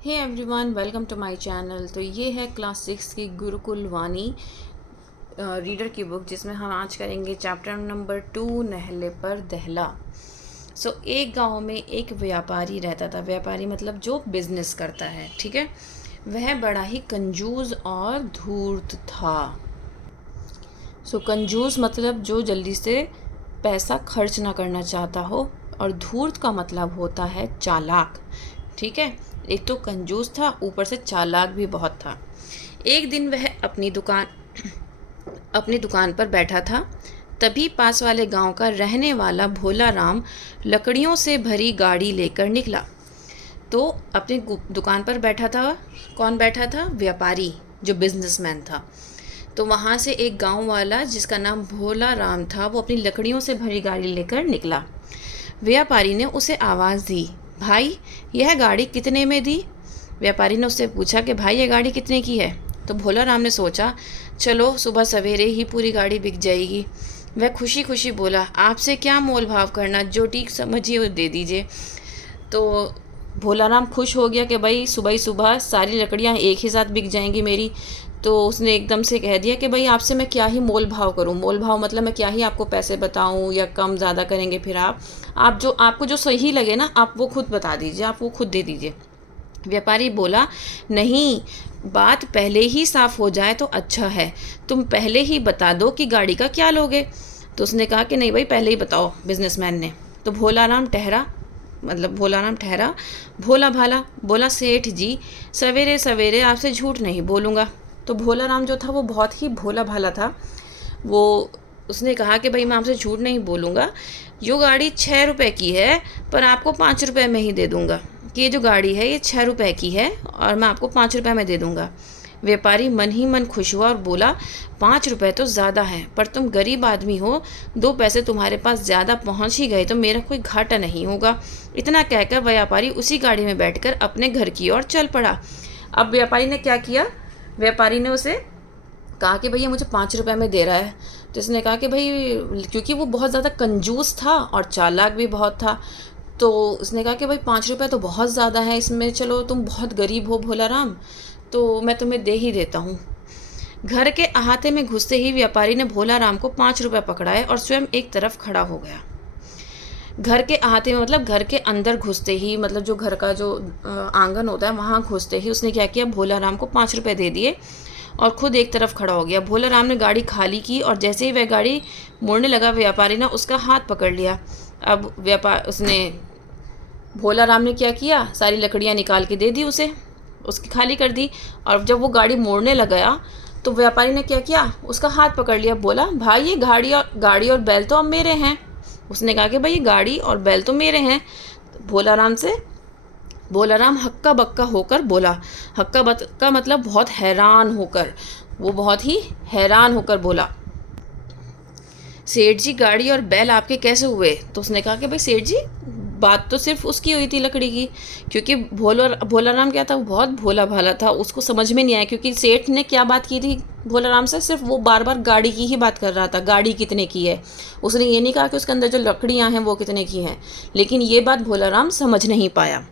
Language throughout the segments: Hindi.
Hey everyone, welcome to my channel. तो ये है क्लास 6 की गुरुकुल वाणी रीडर की बुक, जिसमें हम आज करेंगे चैप्टर नंबर 2, नहले पर दहला। एक गांव में एक व्यापारी रहता था। व्यापारी मतलब जो बिजनेस करता है, ठीक है। वह बड़ा ही कंजूस और धूर्त था। कंजूस मतलब जो जल्दी से पैसा खर्च ना करना चाहता हो, और धूर्त का मतलब होता है चालाक, ठीक है। एक तो कंजूस था, ऊपर से चालाक भी बहुत था। एक दिन वह अपनी दुकान पर बैठा था। तभी पास वाले गांव का रहने वाला भोला राम लकड़ियों से भरी गाड़ी लेकर निकला। तो अपनी दुकान पर बैठा था। कौन बैठा था? व्यापारी, जो बिजनेसमैन था। तो वहाँ से एक गांव वाला जिसका नाम भोला राम था, वो अपनी लकड़ियों से भरी गाड़ी लेकर निकला। व्यापारी ने उसे आवाज़ दी, भाई यह गाड़ी कितने में दी? व्यापारी ने उससे पूछा कि भाई ये गाड़ी कितने की है? तो भोला राम ने सोचा, चलो सुबह सवेरे ही पूरी गाड़ी बिक जाएगी। वह खुशी खुशी बोला, आपसे क्या मोल भाव करना, जो ठीक समझिए वो दे दीजिए। तो भोला राम खुश हो गया कि भाई सुबह ही सुबह सारी लकड़ियाँ एक ही साथ बिक जाएंगी मेरी। तो उसने एकदम से कह दिया कि भाई आपसे मैं क्या ही मोल भाव करूं। मोल भाव मतलब मैं क्या ही आपको पैसे बताऊं, या कम ज़्यादा करेंगे फिर आप जो आपको जो सही लगे ना, आप वो खुद बता दीजिए, आप वो खुद दे दीजिए। व्यापारी बोला, नहीं, बात पहले ही साफ हो जाए तो अच्छा है। तुम पहले ही बता दो कि गाड़ी का क्या लोगे। तो उसने कहा कि नहीं भाई, पहले ही बताओ, बिजनेसमैन ने। तो भोला राम ठहरा, भोला भाला बोला, सेठ जी सवेरे सवेरे आपसे झूठ नहीं बोलूँगा। तो भोला राम जो था वो बहुत ही भोला भाला था। वो उसने कहा कि भाई मैं आपसे झूठ नहीं बोलूँगा, जो गाड़ी 6 रुपए की है पर आपको 5 रुपए में ही दे दूँगा, कि ये जो गाड़ी है ये 6 रुपए की है और मैं आपको 5 रुपए में दे दूँगा। व्यापारी मन ही मन खुश हुआ और बोला, 5 रुपए तो ज़्यादा है, पर तुम गरीब आदमी हो, 2 पैसे तुम्हारे पास ज़्यादा पहुंच ही गए तो मेरा कोई घाटा नहीं होगा। इतना कहकर व्यापारी उसी गाड़ी में बैठकर अपने घर की ओर चल पड़ा। अब व्यापारी ने क्या किया? व्यापारी ने उसे कहा कि भैया मुझे 5 रुपए में दे रहा है। तो इसने कहा कि भाई, क्योंकि वो बहुत ज़्यादा कंजूस था और चालाक भी बहुत था, तो उसने कहा कि भाई 5 रुपए तो बहुत ज़्यादा है इसमें, चलो तुम बहुत गरीब हो भोला राम, तो मैं तुम्हें दे ही देता हूँ। घर के अहाते में घुसते ही व्यापारी ने भोला राम को 5 रुपए पकड़ाए और स्वयं एक तरफ खड़ा हो गया। घर के अहाते में मतलब घर के अंदर घुसते ही, मतलब जो घर का जो आंगन होता है वहाँ घुसते ही उसने क्या किया, भोला राम को 5 रुपए दे दिए और खुद एक तरफ खड़ा हो गया। भोला राम ने गाड़ी खाली की और जैसे ही वह गाड़ी मुड़ने लगा, व्यापारी ने उसका हाथ पकड़ लिया। अब भोला राम ने क्या किया, सारी लकड़ियाँ निकाल के दे दी उसे, उसकी खाली कर दी। और जब वो गाड़ी मोड़ने लगा तो व्यापारी ने क्या किया, उसका हाथ पकड़ लिया। बोला, भाई ये गाड़ी और बैल तो अब मेरे हैं। उसने कहा कि भाई ये गाड़ी और बैल तो मेरे हैं। भोला राम हक्का बक्का होकर बोला। हक्का बक्का मतलब बहुत हैरान होकर, वो बहुत ही हैरान होकर बोला, सेठ जी गाड़ी और बैल आपके कैसे हुए? तो उसने कहा कि भाई सेठ जी, बात तो सिर्फ उसकी हुई थी लकड़ी की, क्योंकि भोला राम क्या था, वो बहुत भोला भाला था। उसको समझ में नहीं आया, क्योंकि सेठ ने क्या बात की थी भोला राम से, सिर्फ वो बार बार गाड़ी की ही बात कर रहा था, गाड़ी कितने की है। उसने ये नहीं कहा कि उसके अंदर जो लकड़ियाँ हैं वो कितने की हैं। लेकिन ये बात भोला राम समझ नहीं पाया।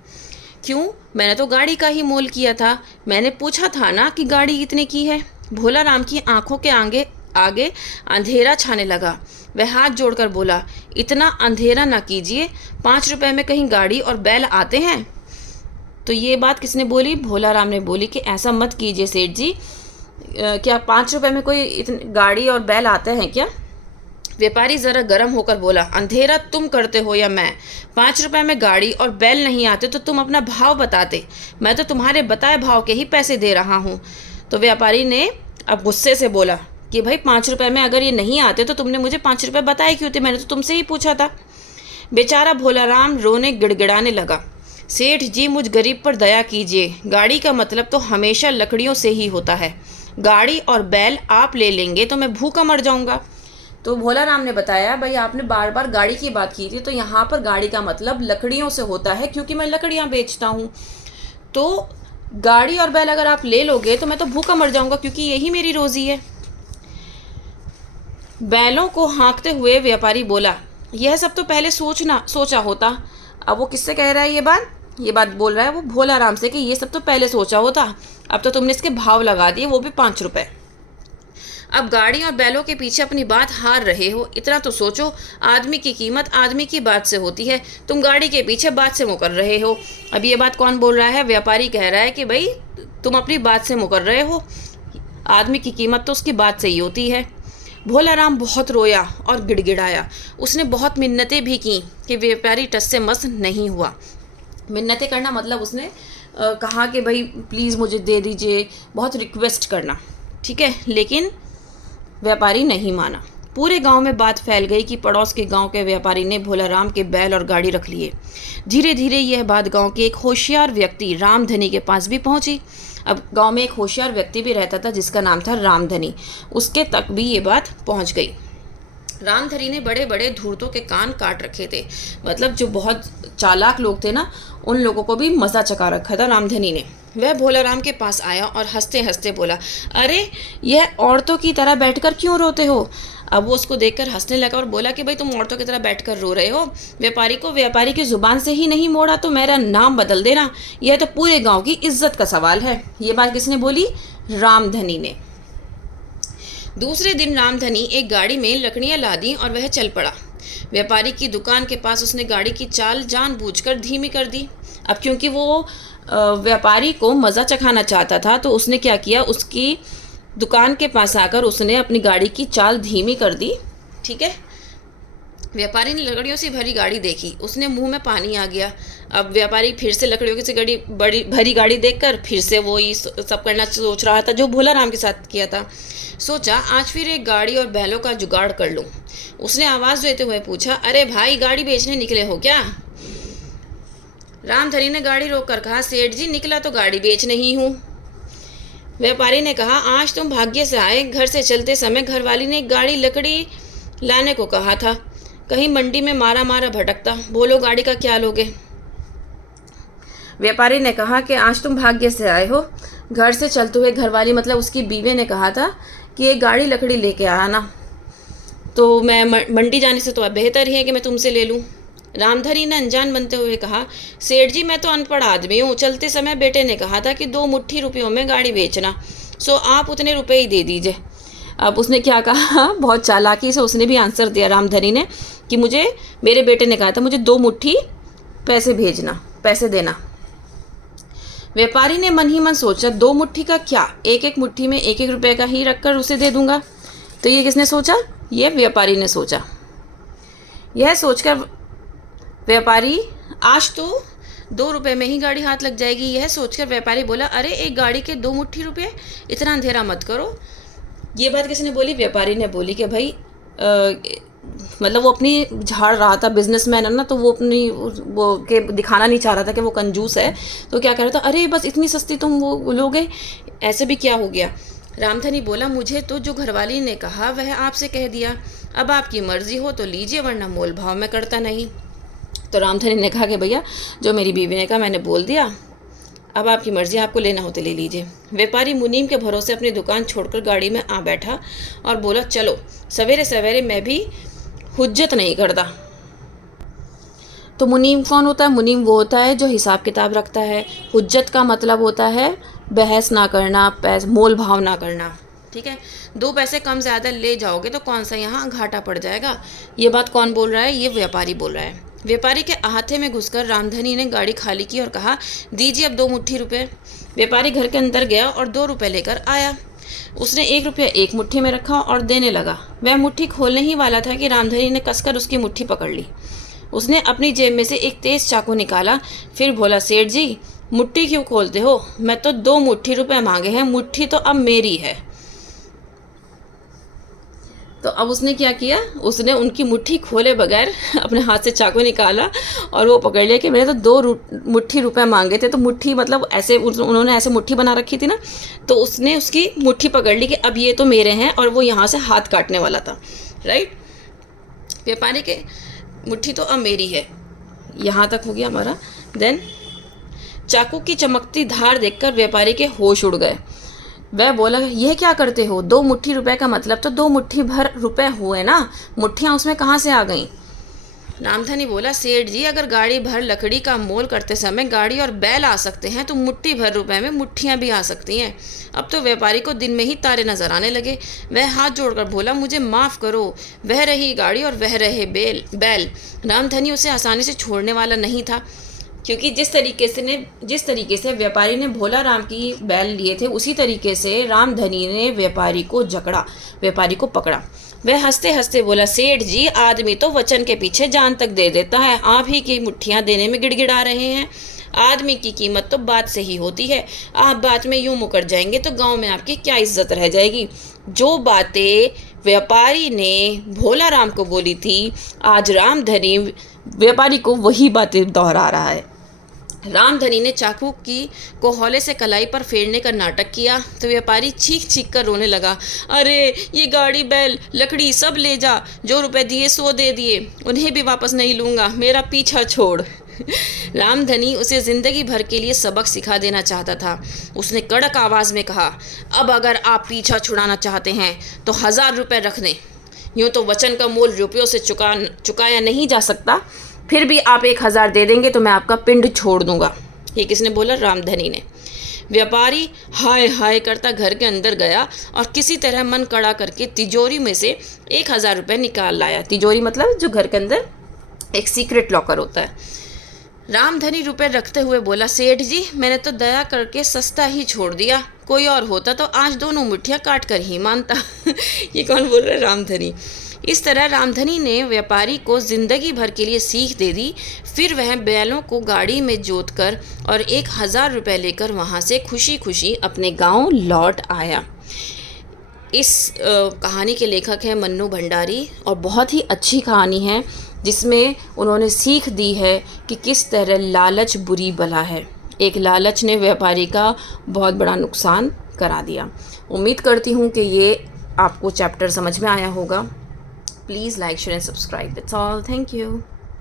क्यों? मैंने तो गाड़ी का ही मोल किया था, मैंने पूछा था ना कि गाड़ी कितने की है। भोला राम की आंखों के आगे आगे अंधेरा छाने लगा। वह हाथ जोड़कर बोला, इतना अंधेरा ना कीजिए, 5 रुपए में कहीं गाड़ी और बैल आते हैं? तो ये बात किसने बोली? भोला राम ने बोली कि ऐसा मत कीजिए सेठ जी, क्या 5 रुपए में कोई इतनी गाड़ी और बैल आते हैं क्या? व्यापारी जरा गर्म होकर बोला, अंधेरा तुम करते हो या मैं? 5 रुपए में गाड़ी और बैल नहीं आते तो तुम अपना भाव बताते, मैं तो तुम्हारे बताए भाव के ही पैसे दे रहा हूँ। तो व्यापारी ने अब गुस्से से बोला कि भाई 5 रुपए में अगर ये नहीं आते तो तुमने मुझे 5 रुपए बताए क्यों थे? मैंने तो तुमसे ही पूछा था। बेचारा भोला राम रोने गिड़गिड़ाने लगा, सेठ जी मुझ गरीब पर दया कीजिए, गाड़ी का मतलब तो हमेशा लकड़ियों से ही होता है, गाड़ी और बैल आप ले लेंगे तो मैं भूखा मर जाऊंगा। तो भोला राम ने बताया, भाई आपने बार बार गाड़ी की बात की थी, तो यहाँ पर गाड़ी का मतलब लकड़ियों से होता है, क्योंकि मैं लकड़ियाँ बेचता हूँ। तो गाड़ी और बैल अगर आप ले लोगे तो मैं तो भूखा मर जाऊंगा, क्योंकि यही मेरी रोजी है। बैलों को हाँकते हुए व्यापारी बोला, यह सब तो पहले सोचा होता। अब वो किससे कह रहा है ये बात? ये बात बोल रहा है वो भोला राम से कि ये सब तो पहले सोचा होता, अब तो तुमने इसके भाव लगा दिए, वो भी 5 रुपए। अब गाड़ी और बैलों के पीछे अपनी बात हार रहे हो, इतना तो सोचो, आदमी की कीमत आदमी की बात से होती है, तुम गाड़ी के पीछे बात से मुकर रहे हो। अब ये बात कौन बोल रहा है? व्यापारी कह रहा है कि भाई तुम अपनी बात से मुकर रहे हो, आदमी की कीमत तो उसकी बात से ही होती है। भोला राम बहुत रोया और गिड़गिड़ाया, उसने बहुत मिन्नतें भी की कि व्यापारी टस से मस नहीं हुआ। मिन्नतें करना मतलब उसने कहा कि भाई प्लीज़ मुझे दे दीजिए, बहुत रिक्वेस्ट करना, ठीक है, लेकिन व्यापारी नहीं माना। पूरे गांव में बात फैल गई कि पड़ोस के गांव के व्यापारी ने भोला राम के बैल और गाड़ी रख लिए। धीरे धीरे यह बात गांव के एक होशियार व्यक्ति रामधनी के पास भी पहुंची। अब गांव में एक होशियार व्यक्ति भी रहता था जिसका नाम था रामधनी, उसके तक भी ये बात पहुंच गई। रामधनी ने बड़े बड़े धूर्तों के कान काट रखे थे, मतलब जो बहुत चालाक लोग थे ना, उन लोगों को भी मज़ा चखा रखा था रामधनी ने। वह भोला राम के पास आया और हंसते हंसते बोला, अरे यह औरतों की तरह बैठकर क्यों रोते हो? अब वो उसको देखकर हंसने लगा और बोला कि भाई तुम औरतों की तरह बैठकर रो रहे हो, व्यापारी की ज़ुबान से ही नहीं मोड़ा तो मेरा नाम बदल देना, यह तो पूरे गांव की इज्जत का सवाल है। ये बात किसने बोली? रामधनी ने। दूसरे दिन रामधनी एक गाड़ी में लकड़ियां लादी और वह चल पड़ा। व्यापारी की दुकान के पास उसने गाड़ी की चाल जानबूझकर धीमी कर दी। अब क्योंकि वो व्यापारी को मज़ा चखाना चाहता था तो उसने क्या किया, उसकी दुकान के पास आकर उसने अपनी गाड़ी की चाल धीमी कर दी, ठीक है। व्यापारी ने लकड़ियों से भरी गाड़ी देखी, उसने मुंह में पानी आ गया। अब व्यापारी फिर से लकड़ियों से बड़ी भरी गाड़ी देखकर फिर से वो ही सब करना सोच रहा था जो भोला राम के साथ किया था। सोचा आज फिर एक गाड़ी और बैलों का जुगाड़ कर लूं। उसने आवाज़ देते हुए पूछा, अरे भाई गाड़ी बेचने निकले हो क्या? रामधनी ने गाड़ी रोक कर कहा, सेठ जी निकला तो गाड़ी बेचने ही हूँ। व्यापारी ने कहा, आज तुम भाग्य से आए, घर से चलते समय घरवाली ने गाड़ी लकड़ी लाने को कहा था, कहीं मंडी में मारा मारा भटकता, बोलो गाड़ी का क्या लोगे? व्यापारी ने कहा कि आज तुम भाग्य से आए हो, घर से चलते हुए घरवाली मतलब उसकी बीवी ने कहा था कि एक गाड़ी लकड़ी लेके आना, तो मैं मंडी जाने से तो बेहतर ही है कि मैं तुमसे ले लूँ। रामधनी ने अनजान बनते हुए कहा, सेठ जी मैं तो अनपढ़ आदमी हूँ, चलते समय बेटे ने कहा था कि 2 मुट्ठी रुपयों में गाड़ी बेचना, सो आप उतने रुपए ही दे दीजिए। अब उसने क्या कहा, बहुत चालाकी से उसने भी आंसर दिया रामधनी ने कि मेरे बेटे ने कहा था मुझे 2 मुट्ठी पैसे देना। व्यापारी ने मन ही मन सोचा, 2 मुट्ठी का क्या, एक मुट्ठी में 1 रुपये का ही रखकर उसे दे दूंगा। तो ये किसने सोचा? ये व्यापारी ने सोचा। यह सोचकर व्यापारी, आज तो 2 रुपये में ही गाड़ी हाथ लग जाएगी, यह सोचकर व्यापारी बोला, अरे एक गाड़ी के 2 मुट्ठी रुपये, इतना अंधेरा मत करो। ये बात किसने बोली? व्यापारी ने बोली कि भाई मतलब वो अपनी झाड़ रहा था, बिजनेसमैन है ना, तो वो अपनी वो के दिखाना नहीं चाह रहा था कि वो कंजूस है, तो क्या कह रहा था, अरे बस इतनी सस्ती तुम वो लोगे, ऐसे भी क्या हो गया? रामधनी बोला, मुझे तो जो घरवाली ने कहा वह आपसे कह दिया, अब आपकी मर्जी हो तो लीजिए वरना मोल भाव में करता नहीं। तो रामधनी ने कहा कि भैया जो मेरी बीवी ने कहा मैंने बोल दिया, अब आपकी मर्जी, आपको लेना हो तो ले लीजिए। व्यापारी मुनीम के भरोसे अपनी दुकान छोड़कर गाड़ी में आ बैठा और बोला, चलो सवेरे सवेरे मैं भी हुज्जत नहीं करता। तो मुनीम कौन होता है? मुनीम वो होता है जो हिसाब किताब रखता है। हुज्जत का मतलब होता है बहस ना करना, मोल भाव ना करना, ठीक है। 2 पैसे कम ज़्यादा ले जाओगे तो कौन सा यहाँ घाटा पड़ जाएगा। ये बात कौन बोल रहा है? ये व्यापारी बोल रहा है। व्यापारी के अहाते में घुसकर रामधनी ने गाड़ी खाली की और कहा, दीजिए अब 2 मुट्ठी रुपये। व्यापारी घर के अंदर गया और 2 रुपये लेकर आया। उसने 1 रुपया एक मुट्ठी में रखा और देने लगा। वह मुट्ठी खोलने ही वाला था कि रामधनी ने कसकर उसकी मुट्ठी पकड़ ली। उसने अपनी जेब में से एक तेज चाकू निकाला, फिर बोला, सेठ जी मुट्ठी क्यों खोलते हो? मैं तो 2 मुट्ठी रुपये मांगे हैं, मुट्ठी तो अब मेरी है। तो अब उसने क्या किया, उसने उनकी मुट्ठी खोले बगैर अपने हाथ से चाकू निकाला और वो पकड़ लिया कि मैंने तो 2 मुट्ठी रुपए मांगे थे। तो मुट्ठी मतलब ऐसे उन्होंने ऐसे मुट्ठी बना रखी थी ना, तो उसने उसकी मुट्ठी पकड़ ली कि अब ये तो मेरे हैं, और वो यहाँ से हाथ काटने वाला था, राइट। व्यापारी के मुट्ठी तो अब मेरी है, यहाँ तक हो गया हमारा। देन चाकू की चमकती धार देखकर व्यापारी के होश उड़ गए। वह बोला, यह क्या करते हो? 2 मुट्ठी रुपए का मतलब तो 2 मुट्ठी भर रुपए हुए ना, मुट्ठियाँ उसमें कहाँ से आ गईं? रामधनी बोला, सेठ जी अगर गाड़ी भर लकड़ी का मोल करते समय गाड़ी और बैल आ सकते हैं तो मुट्ठी भर रुपए में मुट्ठियाँ भी आ सकती हैं। अब तो व्यापारी को दिन में ही तारे नजर आने लगे। वह हाथ जोड़कर बोला, मुझे माफ़ करो, वह रही गाड़ी और वह रहे बैल। रामधनी उसे आसानी से छोड़ने वाला नहीं था, क्योंकि जिस तरीके से व्यापारी ने भोला राम की बैल लिए थे, उसी तरीके से रामधनी ने व्यापारी को जकड़ा, व्यापारी को पकड़ा। वह हंसते हंसते बोला, सेठ जी आदमी तो वचन के पीछे जान तक दे देता है, आप ही की मुट्ठियाँ देने में गिड़गिड़ा रहे हैं। आदमी की कीमत तो बात से ही होती है, आप बात में यूं मुकर जाएंगे तो गांव में आपकी क्या इज्जत रह जाएगी। जो बातें व्यापारी ने भोला राम को बोली थी, आज रामधनी व्यापारी को वही बातें दोहरा रहा है। रामधनी ने चाकू को हौले से कलाई पर फेरने का नाटक किया तो व्यापारी चीख चीख कर रोने लगा, अरे ये गाड़ी बैल लकड़ी सब ले जा, जो रुपए दिए सो दे दिए, उन्हें भी वापस नहीं लूँगा, मेरा पीछा छोड़। रामधनी उसे ज़िंदगी भर के लिए सबक सिखा देना चाहता था। उसने कड़क आवाज़ में कहा, अब अगर आप पीछा छुड़ाना चाहते हैं तो 1000 रुपये रख दें। यूँ तो वचन का मोल रुपयों से चुकाया नहीं जा सकता, फिर भी आप 1000 दे देंगे तो मैं आपका पिंड छोड़ दूंगा। ये किसने बोला? रामधनी ने। व्यापारी हाय हाय करता घर के अंदर गया और किसी तरह मन कड़ा करके तिजोरी में से 1000 रुपये निकाल लाया। तिजोरी मतलब जो घर के अंदर एक सीक्रेट लॉकर होता है। रामधनी रुपए रखते हुए बोला, सेठ जी मैंने तो दया करके सस्ता ही छोड़ दिया, कोई और होता तो आज दोनों मुट्ठियाँ काट कर ही मानता। ये कौन बोल रहा है? रामधनी। इस तरह रामधनी ने व्यापारी को ज़िंदगी भर के लिए सीख दे दी। फिर वह बैलों को गाड़ी में जोत कर और 1000 रुपये लेकर वहाँ से खुशी खुशी अपने गांव लौट आया। इस कहानी के लेखक हैं मन्नू भंडारी और बहुत ही अच्छी कहानी है, जिसमें उन्होंने सीख दी है कि किस तरह लालच बुरी बला है। एक लालच ने व्यापारी का बहुत बड़ा नुकसान करा दिया। उम्मीद करती हूँ कि ये आपको चैप्टर समझ में आया होगा। Please like share and subscribe. That's all. Thank you.